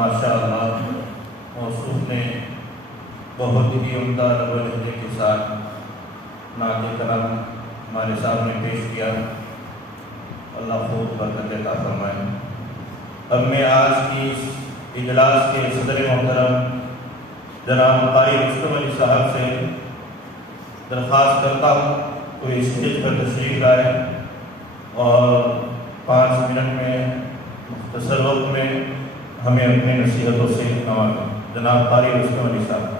ماشاء اللہ موصوف نے بہت ہی عمدہ لب و لہجے کے ساتھ نعت کرام ہمارے سامنے پیش کیا۔ اللہ خوب برکت عطا فرمائے۔ اب میں آج کی اس اجلاس کے صدر محترم جناب قاری رستم علی صاحب سے درخواست کرتا ہوں کوئی اسٹیج پر تشریف لائے اور 5 منٹ میں مختصر وقت میں ہمیں اپنے نصیحتوں سے نوازیں۔ جناب قاری رستم علی صاحب۔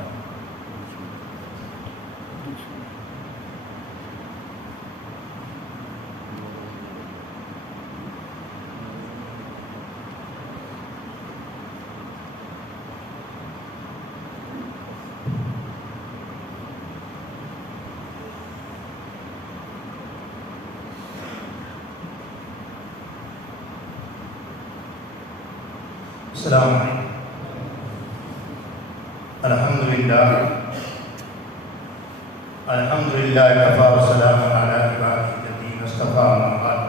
السلام علیکم۔ الحمدللہ کفا والسلام علی عبادہ الذین اصطفیٰ اما بعد۔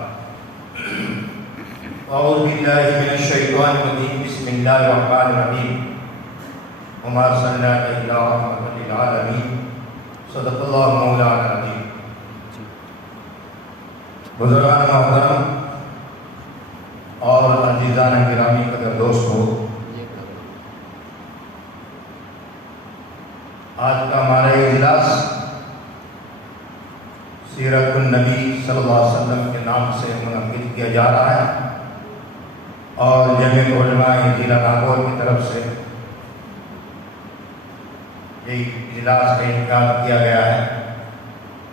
اعوذ باللہ من الشیطان الرجیم، بسم اللہ الرحمن الرحیم۔ وما ارسلناک الا رحمۃ للعالمین، صدق اللہ مولانا العظیم۔ بزرگان محترم اور عزیزان گرامی قدر دوستو، آج کا ہمارا اجلاس سیرت النبی صلی اللہ علیہ وسلم کے نام سے منعقد کیا جا رہا ہے اور جمعیت علماء ضلع ناگور کی طرف سے یہ اجلاس کا انعقاد کیا گیا ہے۔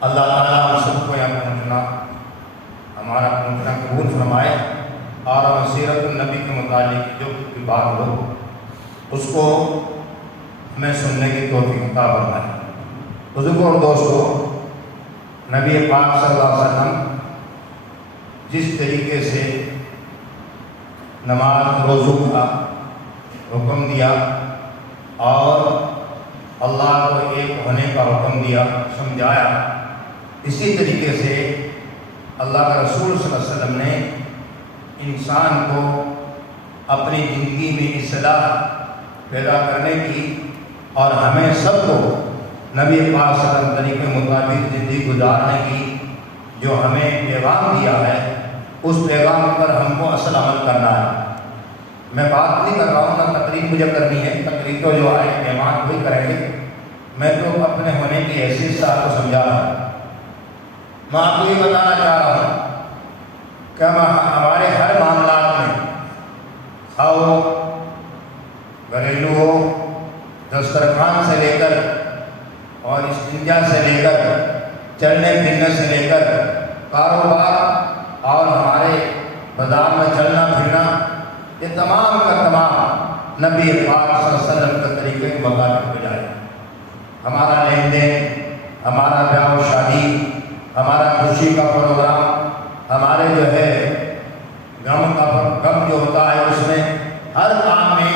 اللہ تعالیٰ ہم سب کو یہاں پہنچنا، ہمارا پہنچنا قبول فرمائے اور سیرت النبی کے متعلق جو بھی بات ہو اس کو ہمیں سننے کی توفیق عطا فرمائے۔ بزرگوں اور دوستو، نبی پاک صلی اللہ علیہ وسلم جس طریقے سے نماز روزوں کا حکم دیا اور اللہ کو ایک ہونے کا حکم دیا، سمجھایا، اسی طریقے سے اللہ کا رسول صلی اللہ علیہ وسلم نے انسان کو اپنی زندگی میں اصلاح پیدا کرنے کی اور ہمیں سب کو نبی پاک صلی اللہ علیہ وسلم طریقے مطابق زندگی گزارنے کی جو ہمیں پیغام دیا ہے، اس پیغام پر ہم کو اصل عمل کرنا ہے۔ میں بات نہیں کر رہا ہوں، نہ تقریر مجھے کرنی ہے، تقریر تو جو آئے مہمان وہی کریں گے، میں تو اپنے ہونے کی حیثیت سے آپ کو سمجھا رہا ہوں۔ میں آپ کو یہ بتانا چاہ رہا ہوں کہ ہمارے ہر معاملات میں، خواہ گھریلو ہو، دسترخوان سے لے کر اور استنجا سے لے کر، چلنے پھرنے سے لے کر، کاروبار اور ہمارے بازار میں چلنا پھرنا، یہ تمام کا تمام نبی پاک صلی اللہ علیہ وسلم کے طریقے کے مطابق ہو جائے۔ ہمارا لین دین، ہمارا بیاہ و شادی، ہمارا خوشی کا پروگرام، ہمارے جو ہے غم جو ہوتا ہے، اس میں ہر کام میں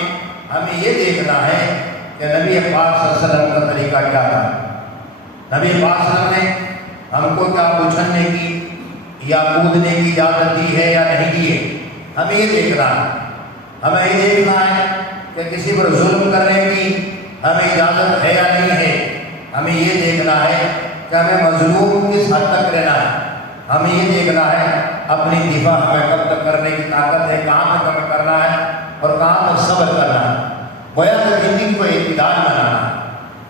ہمیں یہ دیکھنا ہے کہ نبی پاک صلی اللہ علیہ وسلم کا طریقہ کیا تھا۔ نبی پاک صلی اللہ علیہ وسلم نے ہم کو کیا اچھلنے کی یا کودنے کی اجازت دی ہے یا نہیں دی ہے، ہمیں یہ دیکھنا ہے۔ ہمیں یہ دیکھنا ہے کہ کسی پر ظلم کرنے کی ہمیں اجازت ہے یا نہیں ہے۔ ہمیں یہ دیکھنا ہے کہ ہمیں مظلوم کس حد تک رہنا ہے۔ ہمیں یہ دیکھنا ہے اپنی دفاع ہمیں کب تک کرنے کی طاقت ہے، کہاں تک ہمیں کرنا ہے اور کہاں تک صبر کرنا ہے، گویا کہ زندگی کو اعتدال بنانا ہے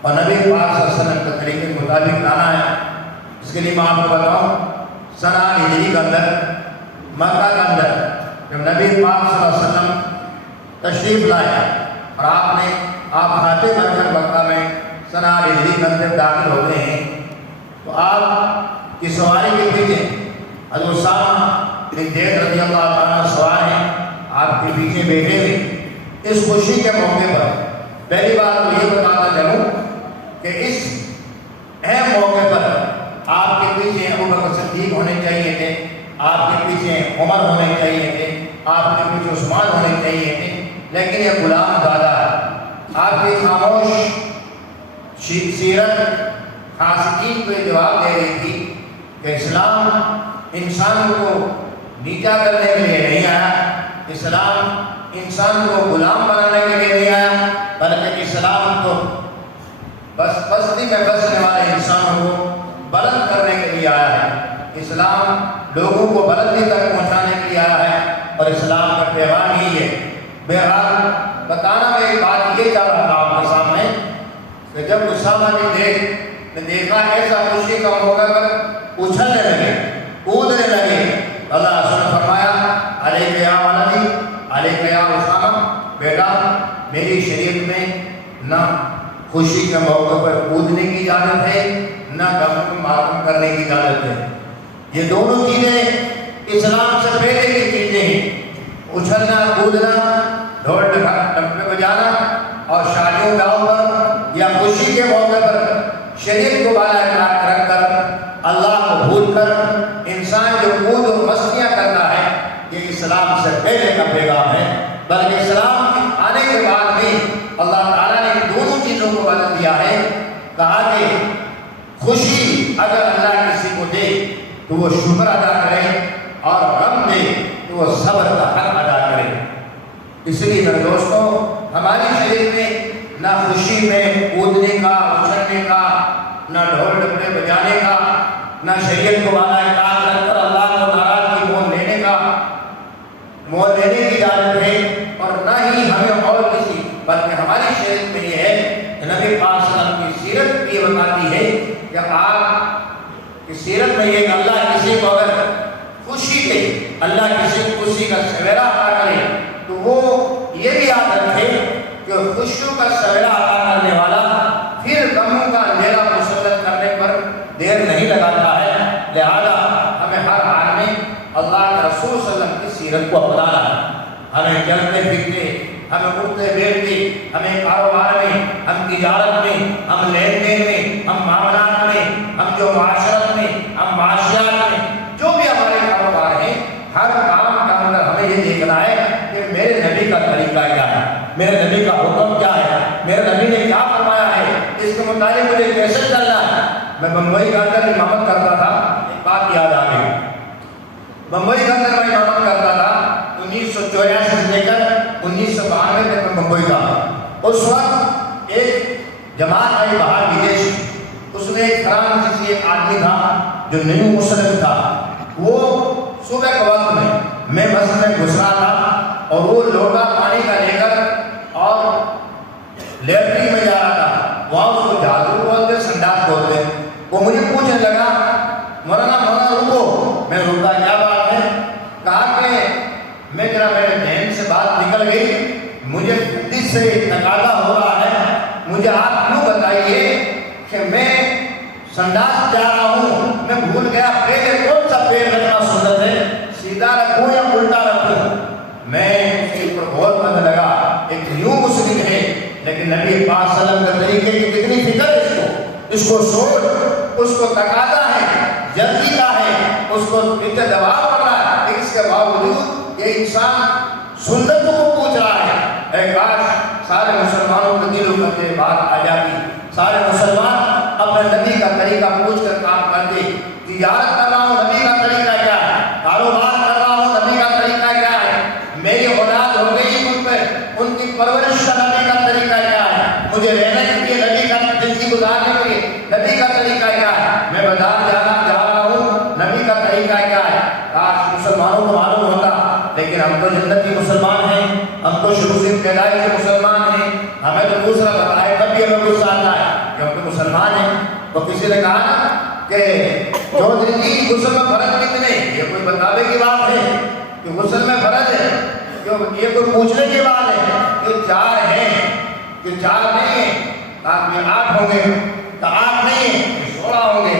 اور نبی پاک صلی اللہ علیہ وسلم کے طریقے کے مطابق لانا ہے۔ اس کے لیے میں آپ کو بتاؤں، سنہ ہجری کے اندر، مکہ کے اندر جب نبی پاک صلی اللہ علیہ وسلم تشریف لائے اور آپ خاتے بن کر مکہ میں سنہ ہجری کے اندر داخل ہوتے ہیں تو آپ کی سواری کے پیچھے حضرت اسامہ بن زید رضی اللہ عنہ سوار ہیں، آپ کے پیچھے بیٹھے ہوئے۔ اس خوشی کے موقع پر پہلی بات تو یہ بتانا چاہوں کہ اس اہم موقع پر آپ کے پیچھے ابو بکر صدیق ہونے چاہیے تھے، آپ کے پیچھے عمر ہونے چاہیے تھے، آپ کے پیچھے عثمان ہونے چاہیے تھے، لیکن یہ غلام زادہ ہے۔ آپ کی خاموش سیرت خاصین کو یہ جواب دے رہی تھی کہ اسلام انسان کو نیچا کرنے کے لیے نہیں آیا، اسلام انسان کو غلام بنانے کے لیے نہیں آیا، بلکہ اسلام تو بس بستی میں بسنے والے انسانوں کو بلند کرنے کے لیے آیا ہے۔ اسلام لوگوں کو بلندی تک پہنچانے کے لیے آیا ہے، اور اسلام کا پیغام ہی ہے۔ بہرحال بتانا میں ایک بات یہ چاہ رہا تھا آپ کے سامنے کہ جب اسامہ نے دیکھا ایسا خوشی کا موقع پر اچھلنے لگے، کودنے لگے، اللہ رسول نے فرمایا علیک یا ولدی، علیک یا اسامہ، بیٹا میری شریعت میں نہ خوشی کے موقع پر کودنے کی اجازت ہے، نہ غم ماتم کرنے کی اجازت ہے۔ یہ دونوں چیزیں اسلام سے پہلے کی چیزیں ہیں۔ اچھلنا، کودنا، ڈھول ڈپے بجانا اور شادیوں گاؤں پر یا خوشی کے موقع پر شریعت کو بالا رکھ کر اللہ کو بھول کر انسان جو کود اور مستیاں کرتا ہے، یہ اسلام سے پہلے کا پیغام ہے۔ بلکہ اسلام آنے کے بعد بھی اللہ تعالیٰ نے دونوں چیزوں کو بدل دیا ہے۔ کہا کہ خوشی اگر اللہ کسی کو دے تو وہ شکر ادا کرے، اور غم دے تو وہ صبر کا حق ادا کرے۔ اس لیے میرے دوستوں، ہماری شریعت میں نہ خوشی میں کودنے کا، اچھلنے کا، نہ ڈھول ڈپے بجانے کا، نہ شریعت کو بالا اطاعت رکھ کر اللہ کو ناراض کی مول لینے کی اجازت ہے، اور نہ ہی ہمیں اور کسی، بلکہ ہماری شریعت میں یہ ہے کہ نبی پاک صلی اللہ علیہ وسلم کی سیرت یہ بتاتی ہے کہ آپ کی سیرت میں یہ کہ اللہ کسی کو اگر خوشی دے، اللہ کسی کو خوشی کا سویرا عطا کرے، تو وہ یہ بھی یاد رکھے کہ خوشیوں کا سویرا عطا کرنے والا پھر غموں کا اندھیرا مسلط کرنے پر دیر نہیں لگاتا ہے۔ لہذا ہمیں ہر حال میں اللہ کے رسول صلی اللہ علیہ وسلم کی سیرت کو اپنانا ہے۔ ہمیں چلتے پھرتے، ہمیں اٹھتے بیٹھتے، ہمیں کاروبار میں، ہم تجارت میں، ہم لین دین میں، ہم معاملات میں، ہم جو معاشرت میں، ہم معاشیات میں، جو بھی ہمارے کاروبار ہیں، ہر کام کا اندر ہمیں یہ دیکھنا ہے کہ میرے نبی کا طریقہ کیا ہے، میرے نبی کا حکم کیا ہے، میرے نبی نے کیا فرمایا ہے، اس کے مطابق مجھے کیسے چلنا ہے۔ میں بمبئی کے اندر امامت کرتا تھا، ایک بات یاد آ گئی، بمبئی کے اندر میں امامت کرتا تھا 1984 سے لے کر 1992 تک میں بمبئی کا۔ اس وقت ایک جماعت آئی باہر بدیش، اس میں ایک فرانسیسی ایک آدمی تھا جو نیو مسلم تھا۔ وہ صبح کے وقت میں مسجد میں گھس رہا تھا، اور وہ لوٹا پانی کا لے کر اور لیٹرین میں جا رہا تھا۔ وہاں اس کو جادو بولتے، سنڈاس بولتے۔ وہ مجھے پوچھنے لگا مولانا رکو۔ میں رکا، کیا بات ہے؟ کہا کہ میرے ذہن سے بات نکل گئی، مجھے بدی سے تقاضا ہو رہا ہے، مجھے آپ کیوں بتائیے کہ میں سنڈاس جا رہا ہوں، میں بھول گیا پہلے کون سا پیر رکھنا سنت ہے، سیدھا رکھوں یا الٹا رکھوں۔ میں اس کے اوپر غور کرنے لگا، ایک نیو مسلم ہے لیکن نبی پاک صلی اللہ علیہ وسلم کے طریقے کی کتنی فکر اس کو سوچ، اس کو تقاضا ہے، جلدی کا ہے، اس کو اتنے دباؤ پڑ رہا ہے، لیکن اس کے باوجود یہ انسان سنت کو پوچھ رہا ہے۔ اے کاش سارے مسلمانوں کے دلوں میں بات آ جاتی، سارے مسلمان اپنے نبی کا طریقہ پوچھ کر کام کرتے۔ تجارت کر رہا ہوں، نبی کا طریقہ کیا ہے، کاروبار کر رہا ہوں، نبی کا طریقہ کیا ہے، میری اولاد ہو گئی ان پہ، ان کی پرورش کا نبی کا طریقہ کیا ہے، مجھے رہنے کے لیے نبی کا، زندگی گزارنے کے لیے نبی کا طریقہ کیا ہے، میں بازار جا رہا ہوں، نبی کا طریقہ کیا ہے۔ کاش مسلمانوں کو معلوم ہوتا، لیکن ہم تو جنتی مسلمان ہیں، ہم تو شروع سے پیدائش سے مسلمان ہیں، ہمیں تو دوسرا بتائے تب بھی ہمیں غصہ آتا ہے کہ ہم تو مسلمان ہیں۔ تو کسی نے کہا نا کہ چودھری جی غسل میں فرض کتنے، یہ کوئی بتاوے کی بات ہے کہ غسل میں فرض ہے، یہ کوئی پوچھنے کی بات ہے کہ 4 ہیں، کہ 4 نہیں ہیں، آپ میں 8 ہوں گے، تو 8 نہیں ہیں کہ 16 ہوں گے،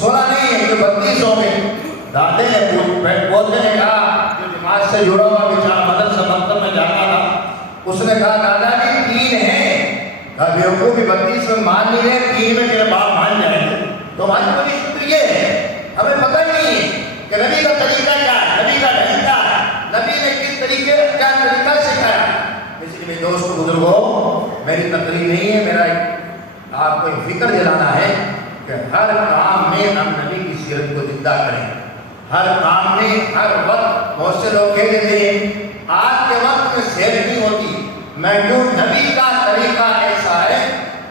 16 نہیں ہیں کہ 32 ہوں گے۔ دادے نے بولتے نے کہا، جو جماعت سے جڑا ہوا بیچارہ مدرسہ مکتب میں جاتا تھا، اس نے کہا دادا جی 3 ہیں۔ بیوقوف بھی 32 میں مان نہیں ہے، 3 میں تیرے باپ مان جائیں گے۔ تو ہماری پوری یہ ہے، ہمیں پتہ ہی نہیں ہے کہ نبی کا طریقہ کیا ہے، نبی کا ڈھنگ کیا ہے، نبی نے کس طریقے کیا طریقہ سکھایا۔ اس لیے میرے دوست بزرگوں، میری تقریر نہیں ہے، میرا آپ کو فکر دلانا ہے کہ ہر کام میں ہم نبی کی سیرت کو زندہ کریں۔ ہر کام میں، ہر وقت بہت سے لوگ کہہ دیتے ہیں آج کے وقت میں صحت نہیں ہوتی، میں کیوں نبی کا طریقہ ایسا ہے،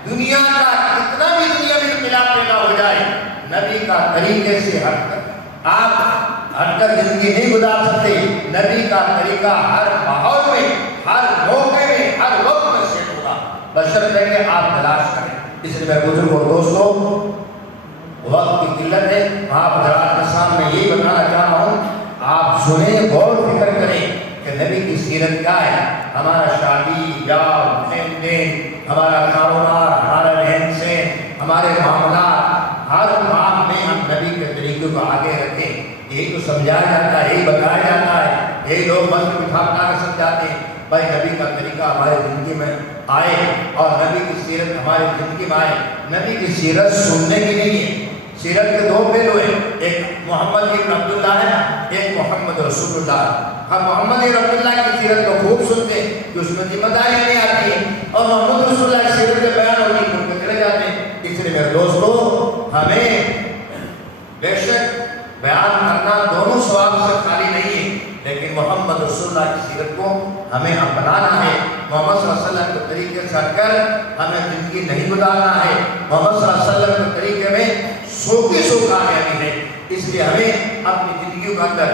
دنیا کا کتنا بھی دنیا میں انقلاب پیدا ہو جائے، نبی کا طریقے سے ہٹ کر زندگی نہیں گزار سکتے۔ نبی کا طریقہ ہر ماحول میں، ہر موقع میں، ہر وقت میں سیٹ ہوگا، بشرطے کہ آپ تلاش کریں۔ اس لیے میں بزرگوں اور دوستوں، وقت کی قلت ہے، آپ حضرات کے سامنے یہی بتانا چاہ رہا ہوں، آپ سنیں، غور فکر کریں کہ نبی کی سیرت کیا ہے۔ ہمارا شادی بیاہ، لین دین، ہمارا کاروبار، ہمارا رہن سہن، ہمارے معاملات، ہر کام میں ہم نبی کے طریقے کو آگے رکھیں۔ یہی تو سمجھایا جاتا ہے، یہی بتایا جاتا ہے، یہی لوگ مسجد میں اٹھا کر سمجھاتے ہیں۔ بھائی نبی کا طریقہ ہمارے زندگی میں آئے اور نبی کی سیرت ہماری زندگی میں آئے۔ نبی کی سیرت سننے کی نہیں ہے، سیرت کے دو پہلو ہیں، ایک محمد ابن عبداللہ ہے، ایک محمد رسول اللہ ہے۔ ہم محمد ابن عبداللہ کی سیرت کو خوب سنتے ہیں کہ اس میں ذمہ داری نہیں آتی ہے، اور محمد رسول اللہ کی سیرت کے بیان ہوتی ہے ان چلے جاتے ہیں۔ اس لیے میرے دوستو، ہمیں بے شک بیان کرنا دونوں ثواب سے خالی نہیں ہے، لیکن محمد رسول اللہ کی سیرت کو ہمیں اپنانا ہے۔ محمد صلی اللہ علیہ وسلم کے طریقے سے ہٹ کر ہمیں زندگی نہیں گزارنا ہے۔ محمد صلی اللہ علیہ وسلم کے طریقے میں سو کی سو کامیابی ہے۔ اس لیے ہمیں اپنی زندگیوں کے اندر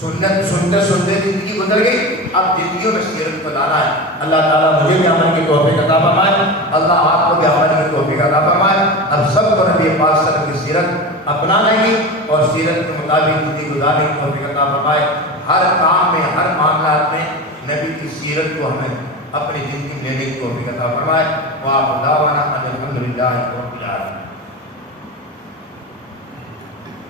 سنت سنتے سنتے زندگی گزر گئی، اب زندگیوں میں سیرت کو لانا ہے۔ اللہ تعالیٰ مجھے بھی عمل کی توفیق عطا فرمائے، اللہ آپ کو بھی عمل کی توفیق عطا فرمائے۔ اب سب کو نبی پاک صلی اللہ علیہ وسلم کی سیرت اپنانے کی اور سیرت کے مطابق زندگی گزارنے کی توفیق عطا فرمائے۔ ہر کام میں، ہر معاملات میں نبی کی سیرت کو ہمیں اپنی زندگی میں لینے کی توفیق عطا فرمائے۔ وآخر دعوانا ان الحمد للہ رب العالمین۔